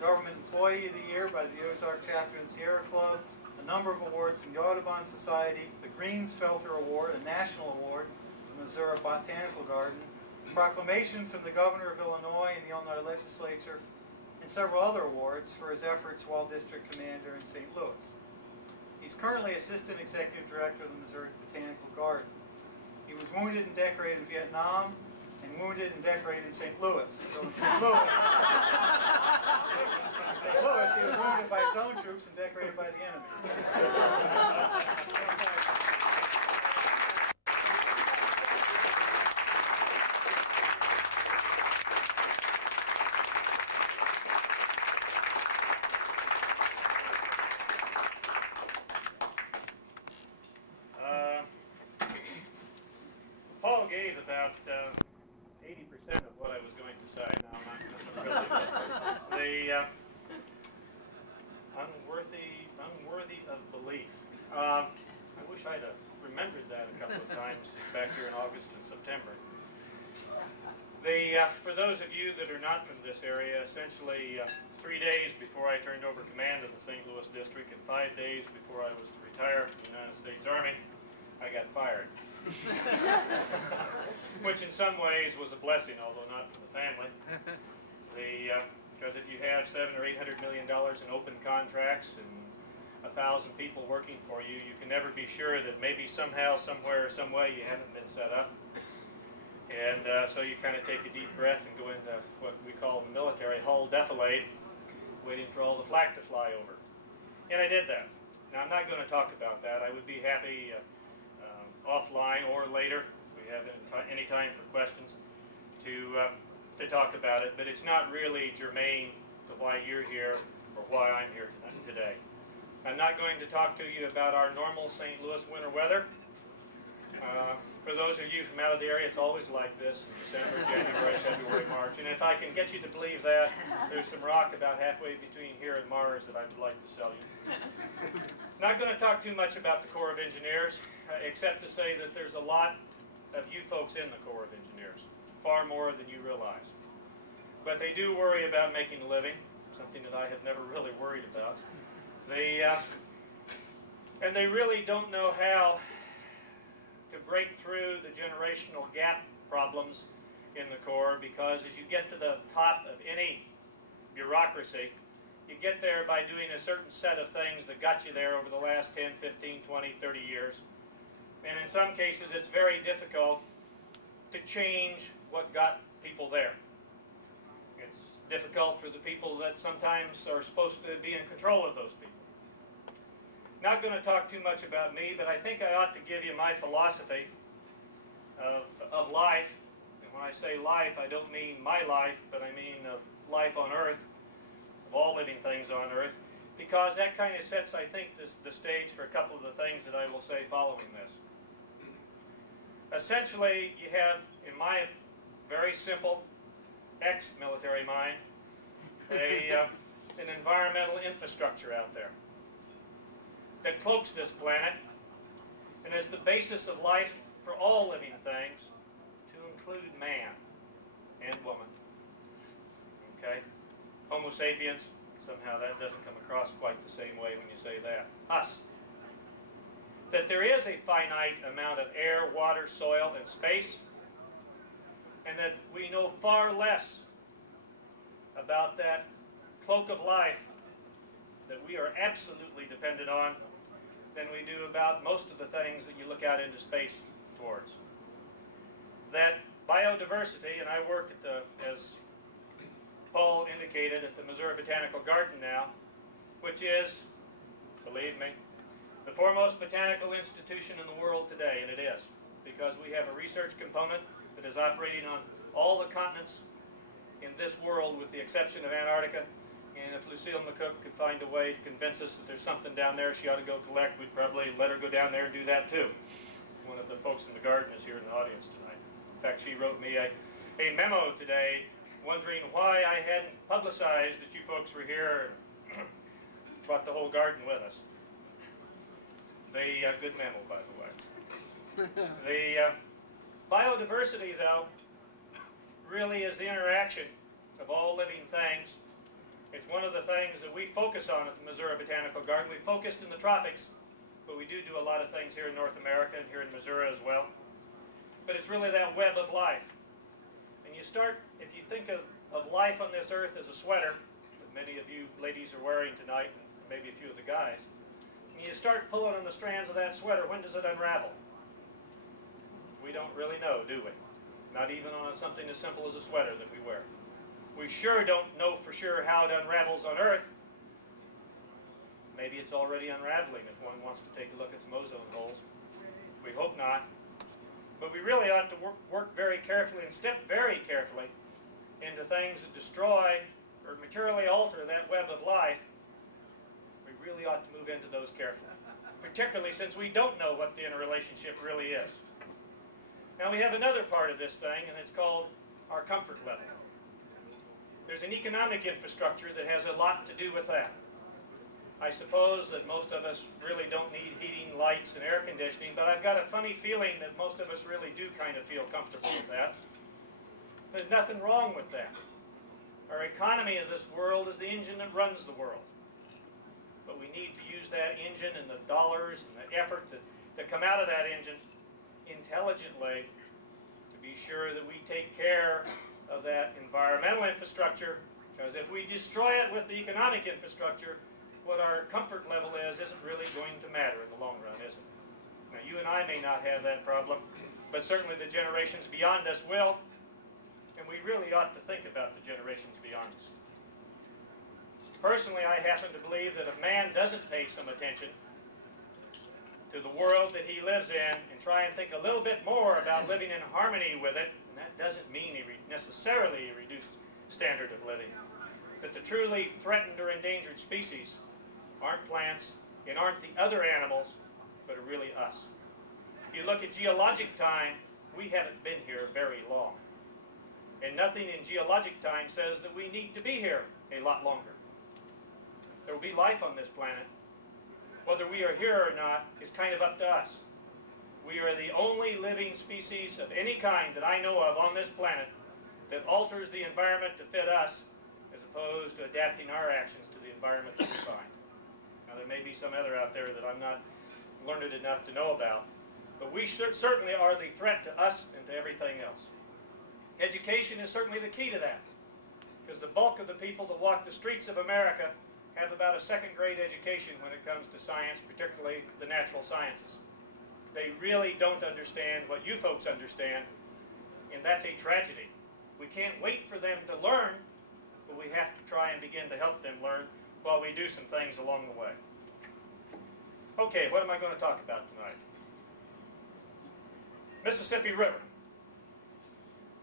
Government Employee of the Year by the Ozark Chapter and Sierra Club, a number of awards from the Audubon Society, the Greensfelter Award, a national award from the Missouri Botanical Garden, proclamations from the Governor of Illinois and the Illinois Legislature, and several other awards for his efforts while District Commander in St. Louis. He's currently Assistant Executive Director of the Missouri Botanical Garden. He was wounded and decorated in Vietnam, and wounded and decorated in St. Louis. So in St. Louis, he was wounded by his own troops and decorated by the enemy. Paul gave about 80% of what I was going to say. No, not really. The unworthy of belief. I wish I'd have remembered that a couple of times back here in August and September. For those of you that are not from this area, essentially 3 days before I turned over command of the St. Louis District and 5 days before I was to retire from the United States Army, I got fired. Which in some ways was a blessing, although not for the family. Because if you have $700 or $800 million in open contracts and 1,000 people working for you, you can never be sure that maybe somehow, somewhere, some way you haven't been set up. And so you kind of take a deep breath and go into what we call the military hull defilade, waiting for all the flak to fly over. And I did that. Now I'm not going to talk about that. I would be happy offline or later, if we have any time for questions, to talk about it. But it's not really germane to why you're here or why I'm here today. I'm not going to talk to you about our normal St. Louis winter weather. For those of you from out of the area, it's always like this in December, January, February, March. And if I can get you to believe that, there's some rock about halfway between here and Mars that I would like to sell you. Not going to talk too much about the Corps of Engineers, except to say that there's a lot of you folks in the Corps of Engineers, far more than you realize. But they do worry about making a living, something that I have never really worried about. And they really don't know how to break through the generational gap problems in the Corps, because as you get to the top of any bureaucracy, you get there by doing a certain set of things that got you there over the last 10, 15, 20, 30 years. And in some cases, it's very difficult to change what got people there. It's difficult for the people that sometimes are supposed to be in control of those people. Not going to talk too much about me, but I think I ought to give you my philosophy of life. And when I say life, I don't mean my life, but I mean of life on Earth, of all living things on Earth, because that kind of sets, I think, the stage for a couple of the things that I will say following this. Essentially, you have, in my very simple ex-military mind, an environmental infrastructure out there that cloaks this planet and is the basis of life for all living things, to include man and woman. Okay? Homo sapiens, somehow that doesn't come across quite the same way when you say that. Us. That there is a finite amount of air, water, soil, and space, and that we know far less about that cloak of life that we are absolutely dependent on than we do about most of the things that you look out into space towards. That biodiversity, and I work at as Paul indicated, at the Missouri Botanical Garden now, which is, believe me, the foremost botanical institution in the world today, and it is, because we have a research component that is operating on all the continents in this world with the exception of Antarctica. And if Lucille McCook could find a way to convince us that there's something down there she ought to go collect, we'd probably let her go down there and do that too. One of the folks in the garden is here in the audience tonight. In fact, she wrote me a memo today wondering why I hadn't publicized that you folks were here and brought the whole garden with us. Good memo, by the way. The biodiversity, though, really is the interaction of all living things It's one of the things that we focus on at the Missouri Botanical Garden. We focused in the tropics, but we do a lot of things here in North America and here in Missouri as well. But it's really that web of life. And you start, if you think of life on this earth as a sweater, that many of you ladies are wearing tonight, and maybe a few of the guys, and you start pulling on the strands of that sweater, when does it unravel? We don't really know, do we? Not even on something as simple as a sweater that we wear. We sure don't know for sure how it unravels on Earth. Maybe it's already unraveling if one wants to take a look at some ozone holes. We hope not. But we really ought to work very carefully and step very carefully into things that destroy or materially alter that web of life. We really ought to move into those carefully, particularly since we don't know what the interrelationship really is. Now we have another part of this thing, and it's called our comfort level. There's an economic infrastructure that has a lot to do with that. I suppose that most of us really don't need heating, lights, and air conditioning, but I've got a funny feeling that most of us really do kind of feel comfortable with that. There's nothing wrong with that. Our economy of this world is the engine that runs the world. But we need to use that engine and the dollars and the effort that come out of that engine intelligently to be sure that we take care of that environmental infrastructure, because if we destroy it with the economic infrastructure, what our comfort level is isn't really going to matter in the long run, is it? Now, you and I may not have that problem, but certainly the generations beyond us will, and we really ought to think about the generations beyond us. Personally, I happen to believe that if man doesn't pay some attention to the world that he lives in and try and think a little bit more about living in harmony with it, and that doesn't mean necessarily a reduced standard of living, that the truly threatened or endangered species aren't plants and aren't the other animals, but are really us. If you look at geologic time, we haven't been here very long. And nothing in geologic time says that we need to be here a lot longer. There will be life on this planet. Whether we are here or not is kind of up to us. We are the only living species of any kind that I know of on this planet that alters the environment to fit us, as opposed to adapting our actions to the environment that we find. Now, there may be some other out there that I'm not learned enough to know about, but we certainly are the threat to us and to everything else. Education is certainly the key to that, because the bulk of the people that walk the streets of America have about a second-grade education when it comes to science, particularly the natural sciences. They really don't understand what you folks understand, and that's a tragedy. We can't wait for them to learn, but we have to try and begin to help them learn while we do some things along the way. Okay, what am I going to talk about tonight? Mississippi River.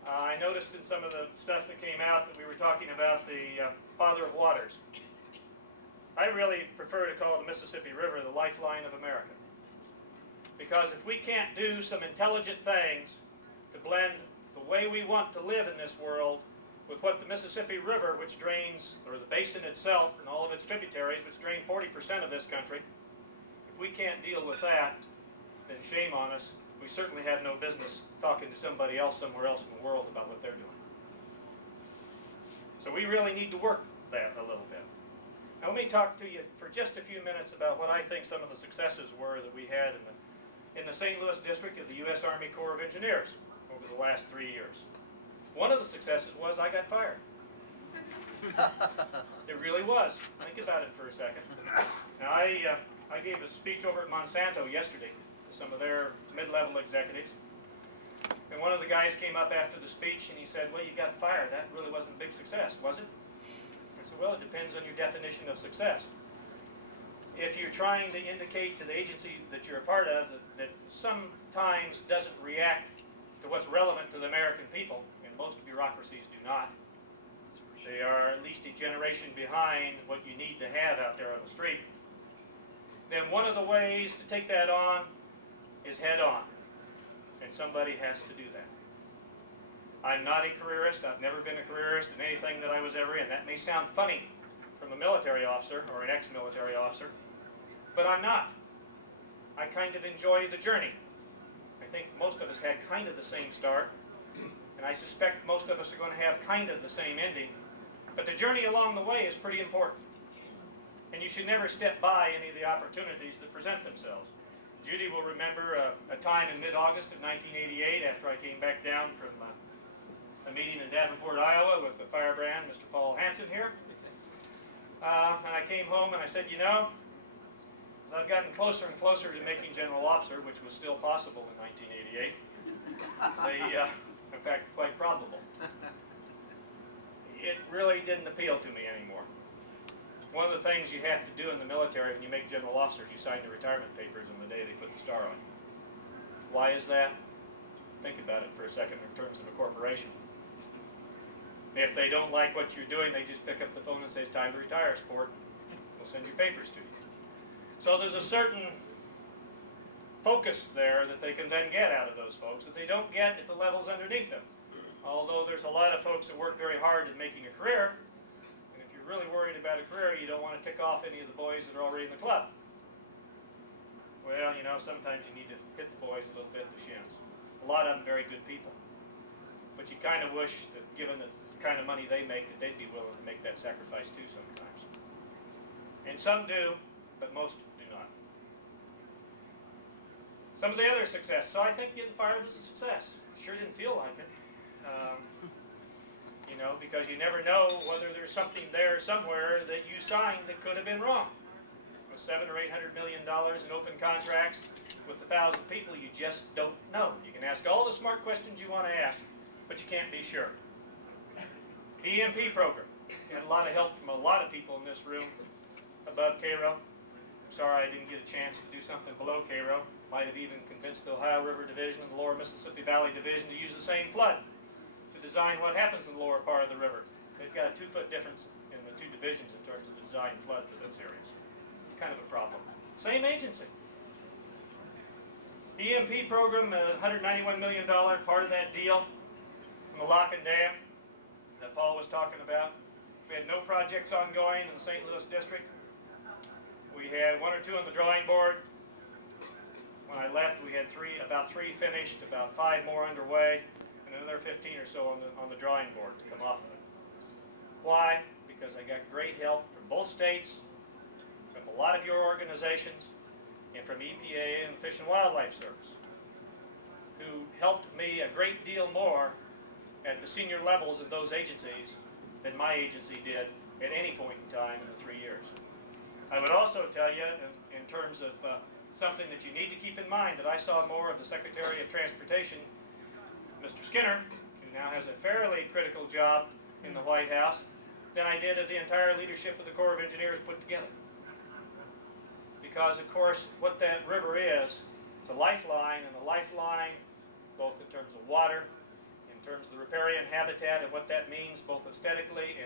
I noticed in some of the stuff that came out that we were talking about the Father of Waters. I really prefer to call the Mississippi River the lifeline of America. Because if we can't do some intelligent things to blend the way we want to live in this world with what the Mississippi River, which drains, or the basin itself and all of its tributaries, which drain 40% of this country, if we can't deal with that, then shame on us. We certainly have no business talking to somebody else somewhere else in the world about what they're doing. So we really need to work that a little bit. Now let me talk to you for just a few minutes about what I think some of the successes were that we had in the St. Louis district of the U.S. Army Corps of Engineers over the last 3 years. One of the successes was I got fired. It really was. Think about it for a second. Now I gave a speech over at Monsanto yesterday to some of their mid-level executives. And one of the guys came up after the speech and he said, well, you got fired. That really wasn't a big success, was it? I said, well, it depends on your definition of success. If you're trying to indicate to the agency that you're a part of that sometimes doesn't react to what's relevant to the American people, and most bureaucracies do not, they are at least a generation behind what you need to have out there on the street, then one of the ways to take that on is head on. And somebody has to do that. I'm not a careerist. I've never been a careerist in anything that I was ever in. That may sound funny from a military officer or an ex-military officer, but I'm not. I kind of enjoy the journey. I think most of us had kind of the same start, and I suspect most of us are going to have kind of the same ending. But the journey along the way is pretty important. And you should never step by any of the opportunities that present themselves. Judy will remember a time in mid-August of 1988 after I came back down from a meeting in Davenport, Iowa with the firebrand, Mr. Paul Hansen here. And I came home and I said, you know, as I've gotten closer and closer to making general officer, which was still possible in 1988, in fact, quite probable, it really didn't appeal to me anymore. One of the things you have to do in the military when you make general officers, you sign the retirement papers on the day they put the star on you. Why is that? Think about it for a second in terms of a corporation. If they don't like what you're doing, they just pick up the phone and say, it's time to retire, sport. We'll send your papers to you. So there's a certain focus there that they can then get out of those folks that they don't get at the levels underneath them. Although there's a lot of folks that work very hard at making a career, and if you're really worried about a career, you don't want to tick off any of the boys that are already in the club. Well, you know, sometimes you need to hit the boys a little bit in the shins. A lot of them very good people. But you kind of wish that given the kind of money they make, that they'd be willing to make that sacrifice too sometimes. And some do, but most do not. Some of the other success. So I think getting fired was a success. Sure didn't feel like it. You know, because you never know whether there's something there somewhere that you signed that could have been wrong. With $700 or $800 million in open contracts with 1,000 people, you just don't know. You can ask all the smart questions you want to ask, but you can't be sure. EMP program. Had a lot of help from a lot of people in this room above Cairo. I'm sorry I didn't get a chance to do something below Cairo. Might have even convinced the Ohio River Division and the Lower Mississippi Valley Division to use the same flood to design what happens in the lower part of the river. They've got a 2-foot difference in the two divisions in terms of the design flood for those areas. Kind of a problem. Same agency. EMP program, $191 million, part of that deal from the lock and dam that Paul was talking about. We had no projects ongoing in the St. Louis district. We had 1 or 2 on the drawing board. When I left, we had about three finished, about 5 more underway, and another 15 or so on the drawing board to come off of it. Why? Because I got great help from both states, from a lot of your organizations, and from EPA and the Fish and Wildlife Service, who helped me a great deal more at the senior levels of those agencies than my agency did at any point in time in the 3 years. I would also tell you, in terms of something that you need to keep in mind, that I saw more of the Secretary of Transportation, Mr. Skinner, who now has a fairly critical job in the White House, than I did of the entire leadership of the Corps of Engineers put together. Because, of course, what that river is, it's a lifeline, and a lifeline both in terms of water, in terms of the riparian habitat and what that means both aesthetically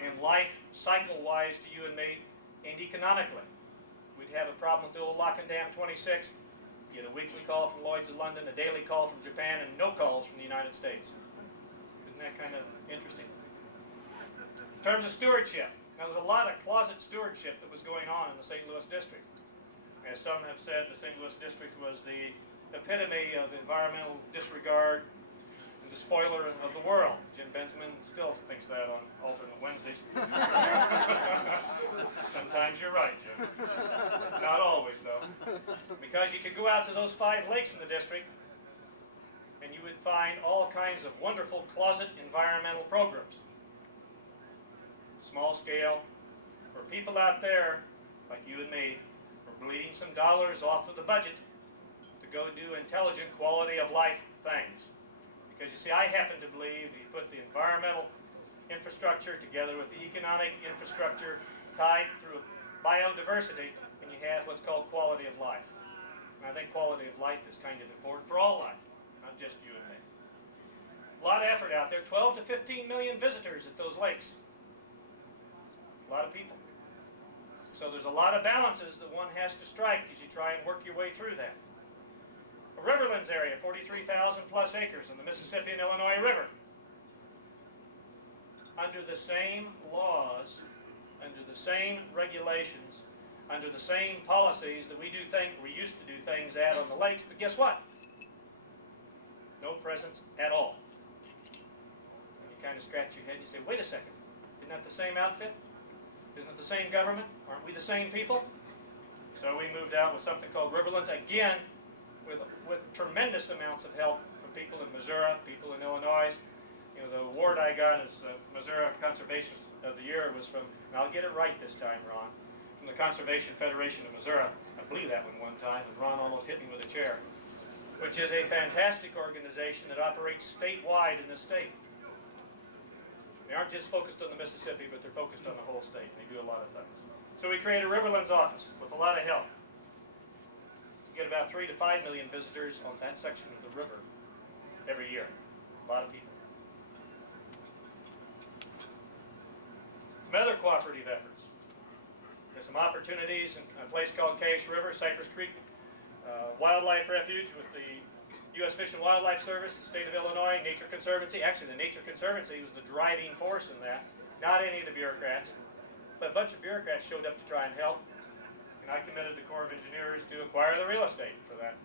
and life cycle-wise to you and me, and economically. We'd have a problem with the old Lock and Dam 26, get a weekly call from Lloyd's of London, a daily call from Japan, and no calls from the United States. Isn't that kind of interesting? In terms of stewardship, now there's a lot of closet stewardship that was going on in the St. Louis district. As some have said, the St. Louis district was the epitome of environmental disregard and the spoiler of the world. Jim Benjamin still thinks that on alternate Wednesdays. Sometimes you're right, Jim. Not always, though. Because you could go out to those 5 lakes in the district and you would find all kinds of wonderful closet environmental programs. Small scale, where people out there, like you and me, are bleeding some dollars off of the budget to go do intelligent quality of life things. Because you see, I happen to believe you put the environmental infrastructure together with the economic infrastructure tied through biodiversity, and you have what's called quality of life. And I think quality of life is kind of important for all life, not just you and me. A lot of effort out there, 12 to 15 million visitors at those lakes. A lot of people. So there's a lot of balances that one has to strike as you try and work your way through that. A Riverlands area, 43,000 plus acres on the Mississippi and Illinois River. Under the same laws, under the same regulations, under the same policies that we used to do things at on the lakes, but guess what? No presence at all. And you kind of scratch your head and you say, wait a second. Isn't that the same outfit? Isn't it the same government? Aren't we the same people? So we moved out with something called Riverlands, again, with tremendous amounts of help from people in Missouri, people in Illinois. You know, the award I got as Missouri Conservation of the Year was from, and I'll get it right this time, Ron, from the Conservation Federation of Missouri. I blew that one time, and Ron almost hit me with a chair, which is a fantastic organization that operates statewide in the state. They aren't just focused on the Mississippi, but they're focused on the whole state. They do a lot of things. So we created a Riverlands office with a lot of help. You get about 3 to 5 million visitors on that section of the river every year. A lot of people. Some other cooperative efforts. There's some opportunities in a place called Cache River, Cypress Creek Wildlife Refuge with the U.S. Fish and Wildlife Service, the state of Illinois, Nature Conservancy. Actually, the Nature Conservancy was the driving force in that, not any of the bureaucrats. But a bunch of bureaucrats showed up to try and help, and I committed the Corps of Engineers to acquire the real estate for that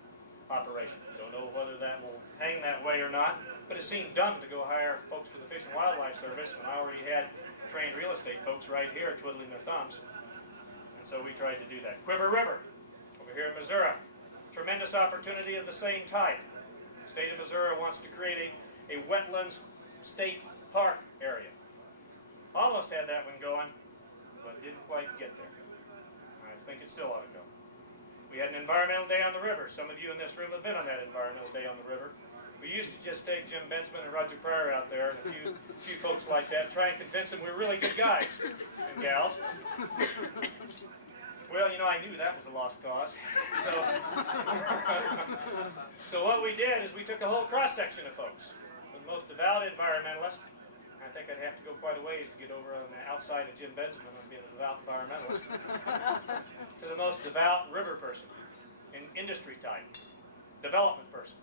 operation. Don't know whether that will hang that way or not, but it seemed dumb to go hire folks for the Fish and Wildlife Service when I already had trained real estate folks right here twiddling their thumbs. And so we tried to do that. Quiver River, over here in Missouri. Tremendous opportunity of the same type. The state of Missouri wants to create a wetlands state park area. Almost had that one going, but didn't quite get there. I think it still ought to go. We had an environmental day on the river. Some of you in this room have been on that environmental day on the river. We used to just take Jim Bensman and Roger Pryor out there and a few folks like that, try and convince them we're really good guys and gals. Well, you know, I knew that was a lost cause. So what we did is we took a whole cross-section of folks, from the most devout environmentalist. I think I'd have to go quite a ways to get over on the outside of Jim Benjamin and being a devout environmentalist, to the most devout river person, in industry type, development person,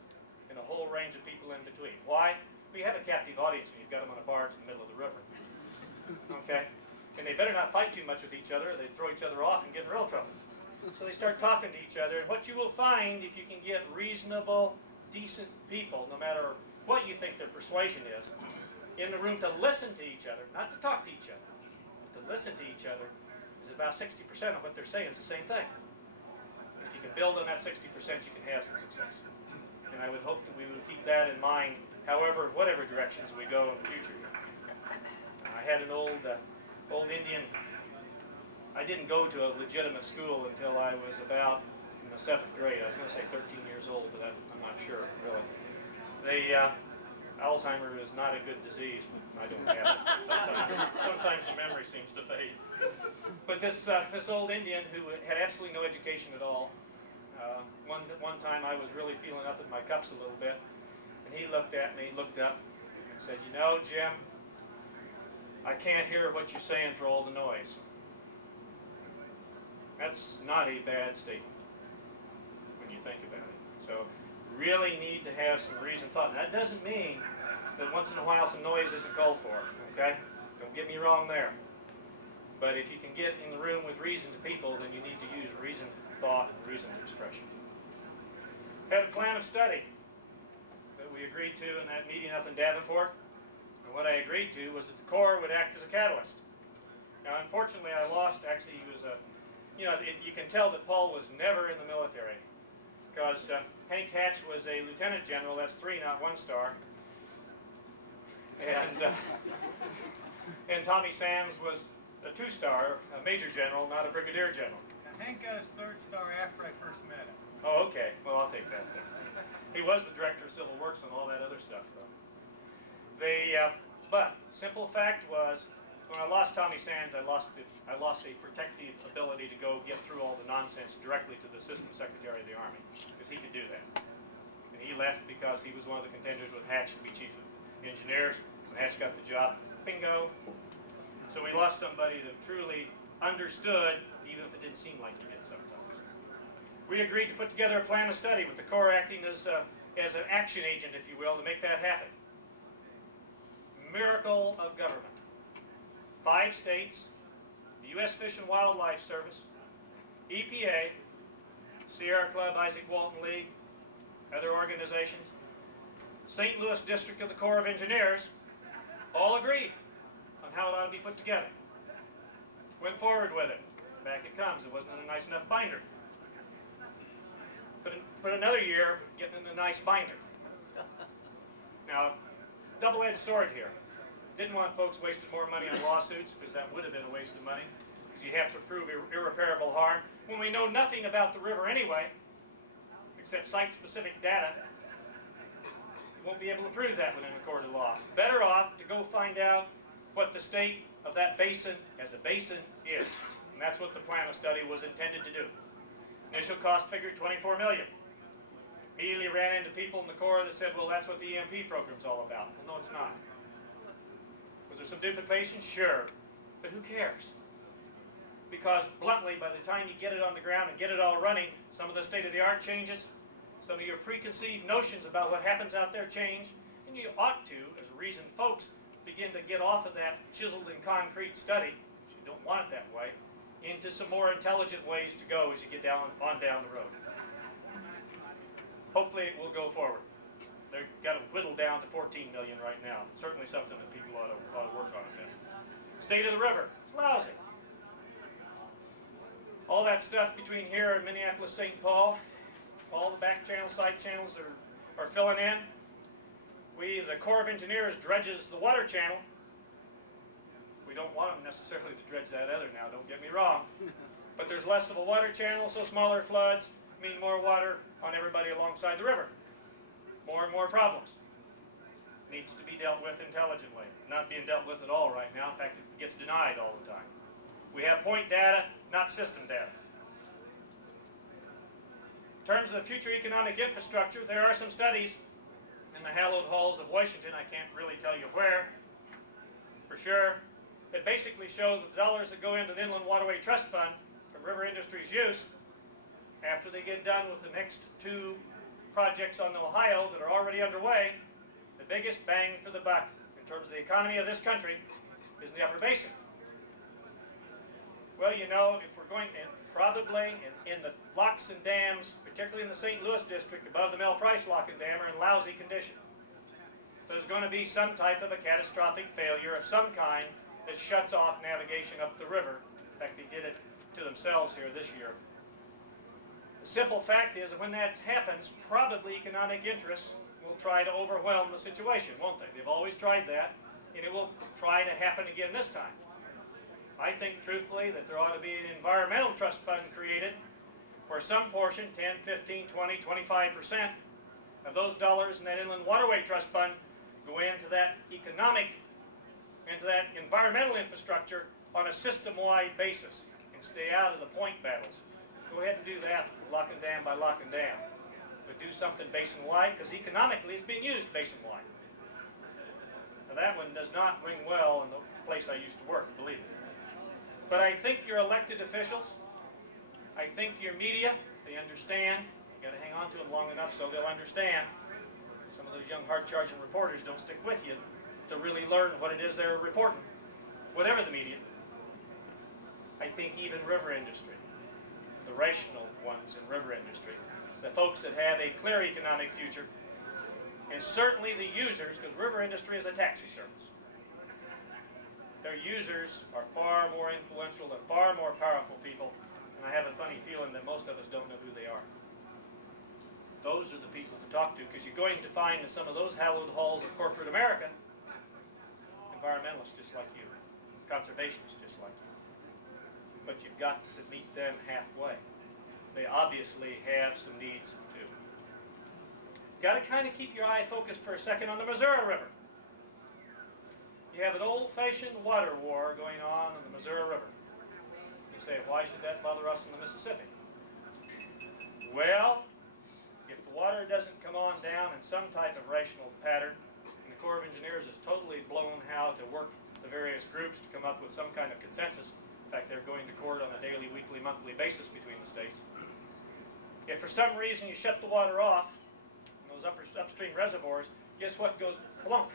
and a whole range of people in between. Why? We have a captive audience when you've got them on a barge in the middle of the river. Okay? And they better not fight too much with each other, or they throw each other off and get in real trouble. So they start talking to each other, and what you will find if you can get reasonable, decent people, no matter what you think their persuasion is, in the room to listen to each other, not to talk to each other, but to listen to each other, is about 60% of what they're saying is the same thing. If you can build on that 60%, you can have some success. And I would hope that we would keep that in mind, whatever directions we go in the future. I had an old Indian. I didn't go to a legitimate school until I was about in the 7th grade. I was going to say 13 years old, but I'm not sure, really. Alzheimer's is not a good disease, but I don't have it. Sometimes the memory seems to fade. But this old Indian who had absolutely no education at all, one time I was really feeling up in my cups a little bit, and he looked at me, looked up, and said, "You know, Jim, I can't hear what you're saying for all the noise." That's not a bad statement when you think about it. So really need to have some reasoned thought. And that doesn't mean that once in a while some noise isn't called for, okay? Don't get me wrong there. But if you can get in the room with reasoned people, then you need to use reasoned thought and reasoned expression. Had a plan of study that we agreed to in that meeting up in Davenport. And what I agreed to was that the Corps would act as a catalyst. Now, unfortunately, I lost, actually, he was a, you can tell that Paul was never in the military, because Hank Hatch was a lieutenant general, that's 3, not 1 star. And Tommy Sands was a 2-star, a major general, not a brigadier general. Now, Hank got his 3rd star after I first met him. Oh, okay. Well, I'll take that then. He was the director of Civil Works and all that other stuff, though. But simple fact was, when I lost Tommy Sands, I lost a protective ability to go get through all the nonsense directly to the Assistant Secretary of the Army, because he could do that. And he left because he was one of the contenders with Hatch to be Chief of Engineers. When Hatch got the job, bingo. So we lost somebody that truly understood, even if it didn't seem like he did sometimes. We agreed to put together a plan of study with the Corps acting as an action agent, if you will, to make that happen. Miracle of government. 5 states, the U.S. Fish and Wildlife Service, EPA, Sierra Club, Isaac Walton League, other organizations, St. Louis District of the Corps of Engineers, all agreed on how it ought to be put together. Went forward with it. Back it comes. It wasn't in a nice enough binder. Put another year getting in a nice binder. Now, double-edged sword here. Didn't want folks wasting more money on lawsuits, because that would have been a waste of money, because you have to prove irreparable harm. When we know nothing about the river anyway, except site-specific data, you won't be able to prove that within a court of law. Better off to go find out what the state of that basin as a basin is. And that's what the plan of study was intended to do. Initial cost figure, $24 million. Immediately ran into people in the Corps that said, well, that's what the EMP program's all about. Well, no, it's not. Was there some duplication? Sure. But who cares? Because, bluntly, by the time you get it on the ground and get it all running, some of the state-of-the-art changes, some of your preconceived notions about what happens out there change, and you ought to, as reasoned folks, begin to get off of that chiseled in concrete study, if you don't want it that way, into some more intelligent ways to go as you get down the road. Hopefully it will go forward. They've got to whittle down to 14 million right now. Certainly something that people ought to work on a bit. State of the river, it's lousy. All that stuff between here and Minneapolis-St. Paul, all the back channels, side channels are filling in. The Corps of Engineers dredges the water channel. We don't want them necessarily to dredge that other now, don't get me wrong. But there's less of a water channel, so smaller floods mean more water on everybody alongside the river. More and more problems. Needs to be dealt with intelligently. Not being dealt with at all right now. In fact, it gets denied all the time. We have point data, not system data. In terms of the future economic infrastructure, there are some studies in the hallowed halls of Washington, I can't really tell you where, for sure, that basically show the dollars that go into the Inland Waterway Trust Fund from river industry's use, after they get done with the next two projects on the Ohio that are already underway, the biggest bang for the buck in terms of the economy of this country is in the upper basin. Well, you know, if we're going in, probably in the locks and dams, particularly in the St. Louis district above the Mel Price Lock and Dam, are in lousy condition. There's going to be some type of a catastrophic failure of some kind that shuts off navigation up the river. In fact, they did it to themselves here this year. The simple fact is that when that happens, probably economic interests will try to overwhelm the situation, won't they? They've always tried that, and it will try to happen again this time. I think, truthfully, that there ought to be an environmental trust fund created where some portion, 10, 15, 20, 25% of those dollars in that Inland Waterway Trust Fund go into that environmental infrastructure on a system-wide basis and stay out of the point battles. Go ahead and do that, lock and dam by lock and dam. But do something basin-wide, because economically it's being used basin-wide. Now that one does not ring well in the place I used to work, believe me. But I think your elected officials, I think your media, if they understand, you got to hang on to them long enough so they'll understand. Some of those young hard-charging reporters don't stick with you to really learn what it is they're reporting, whatever the media. I think even river industry, the rational ones in river industry, the folks that have a clear economic future, and certainly the users, because river industry is a taxi service. Their users are far more influential and far more powerful people, and I have a funny feeling that most of us don't know who they are. Those are the people to talk to, because you're going to find in some of those hallowed halls of corporate America, environmentalists just like you, conservationists just like you. But you've got to meet them halfway. They obviously have some needs too. Got to kind of keep your eye focused for a second on the Missouri River. You have an old-fashioned water war going on the Missouri River. You say, why should that bother us in the Mississippi? Well, if the water doesn't come on down in some type of rational pattern, and the Corps of Engineers has totally blown how to work the various groups to come up with some kind of consensus. In fact, they're going to court on a daily, weekly, monthly basis between the states. If for some reason you shut the water off in those upstream reservoirs, guess what goes plunk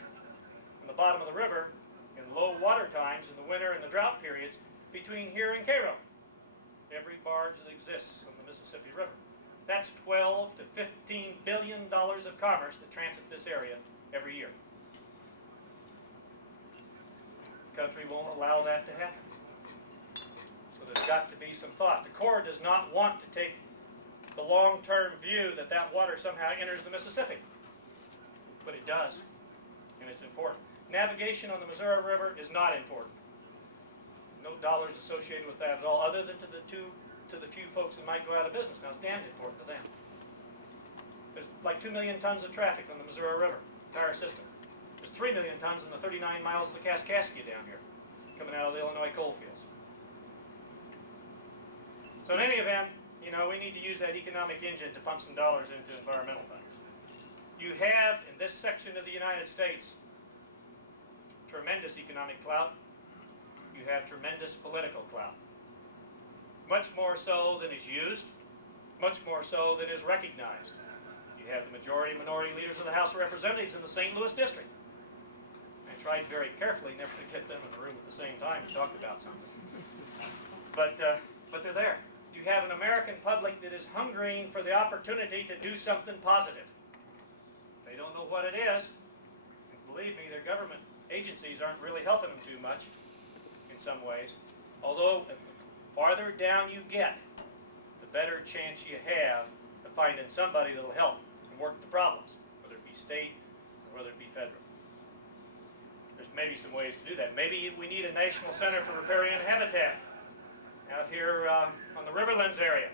in the bottom of the river in low water times in the winter and the drought periods between here and Cairo? Every barge that exists on the Mississippi River. That's $12 to $15 billion of commerce that transit this area every year. country won't allow that to happen. So there's got to be some thought. The Corps does not want to take the long-term view that that water somehow enters the Mississippi. But it does, and it's important. Navigation on the Missouri River is not important. No dollars associated with that at all, other than to the few folks that might go out of business. Now, it's damned important to them. There's like 2 million tons of traffic on the Missouri River, entire system. There's 3 million tons in the 39 miles of the Kaskaskia down here, coming out of the Illinois coal fields. So in any event, you know, we need to use that economic engine to pump some dollars into environmental things. You have, in this section of the United States, tremendous economic clout. You have tremendous political clout. Much more so than is used, much more so than is recognized. You have the majority and minority leaders of the House of Representatives in the St. Louis district. I tried very carefully never to get them in the room at the same time to talk about something. But they're there. You have an American public that is hungering for the opportunity to do something positive. They don't know what it is. And believe me, their government agencies aren't really helping them too much in some ways. Although, the farther down you get, the better chance you have of finding somebody that will help and work the problems, whether it be state or whether it be federal. There's maybe some ways to do that. Maybe we need a National Center for Riparian Habitat out here on the Riverlands area,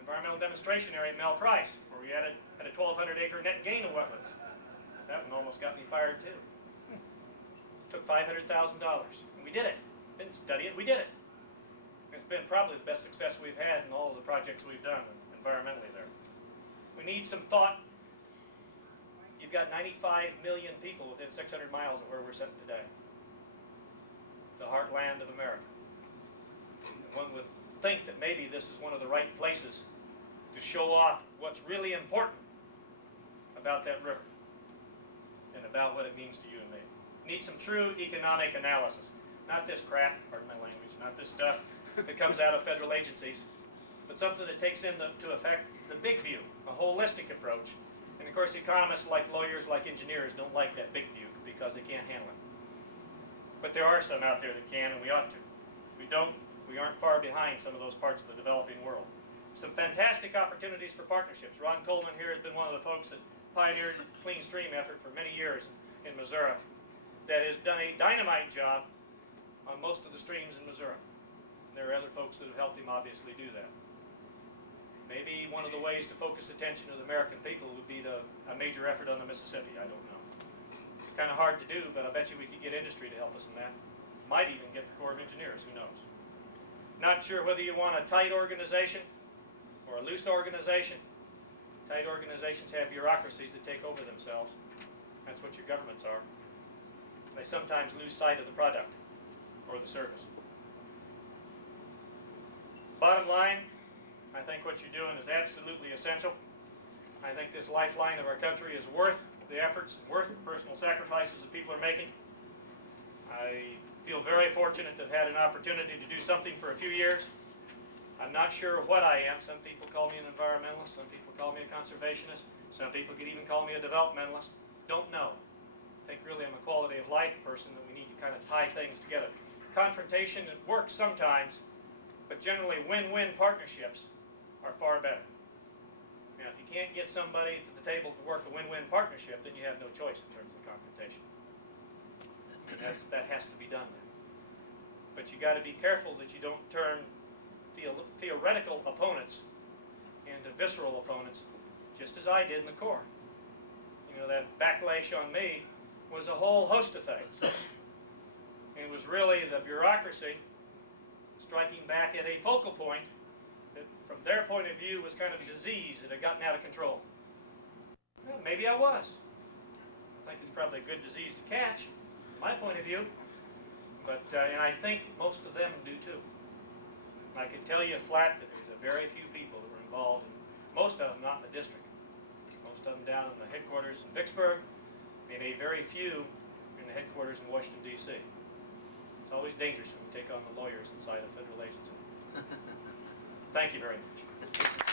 environmental demonstration area at Mel Price, where we had a 1,200-acre net gain of wetlands. That one almost got me fired too. Took $500,000, and we did it. Didn't study it, we did it. It's been probably the best success we've had in all of the projects we've done environmentally there. We need some thought. You've got 95 million people within 600 miles of where we're sitting today. The heartland of America. And one would think that maybe this is one of the right places to show off what's really important about that river and about what it means to you and me. Need some true economic analysis. Not this crap, pardon my language, not this stuff that comes out of federal agencies, but something that takes into effect the big view, a holistic approach. And of course, economists, like lawyers, like engineers, don't like that big view because they can't handle it. But there are some out there that can, and we ought to. If we don't, we aren't far behind some of those parts of the developing world. Some fantastic opportunities for partnerships. Ron Coleman here has been one of the folks that pioneered the clean stream effort for many years in Missouri, that has done a dynamite job on most of the streams in Missouri. There are other folks that have helped him obviously do that. Maybe one of the ways to focus attention of the American people would be a major effort on the Mississippi. I don't know. Kind of hard to do, but I bet you we could get industry to help us in that. Might even get the Corps of Engineers, who knows. Not sure whether you want a tight organization or a loose organization. Tight organizations have bureaucracies that take over themselves. That's what your governments are. They sometimes lose sight of the product or the service. Bottom line, I think what you're doing is absolutely essential. I think this lifeline of our country is worth the efforts, worth the personal sacrifices that people are making. I feel very fortunate to have had an opportunity to do something for a few years. I'm not sure what I am. Some people call me an environmentalist. Some people call me a conservationist. Some people could even call me a developmentalist. Don't know. I think really I'm a quality of life person that we need to kind of tie things together. Confrontation, it works sometimes, but generally win-win partnerships are far better. Now, if you can't get somebody to the table to work a win-win partnership, then you have no choice in terms of confrontation. And that has to be done then. But you got to be careful that you don't turn theoretical opponents into visceral opponents, just as I did in the Corps. You know, that backlash on me was a whole host of things. And it was really the bureaucracy striking back at a focal point that, from their point of view, was kind of a disease that had gotten out of control. Well, maybe I was. I think it's probably a good disease to catch, from my point of view. But and I think most of them do too. I can tell you flat that there's a very few people that were involved, and most of them not in the district. Most of them down in the headquarters in Vicksburg, and a very few in the headquarters in Washington, D.C. It's always dangerous when you take on the lawyers inside a federal agency. Thank you very much.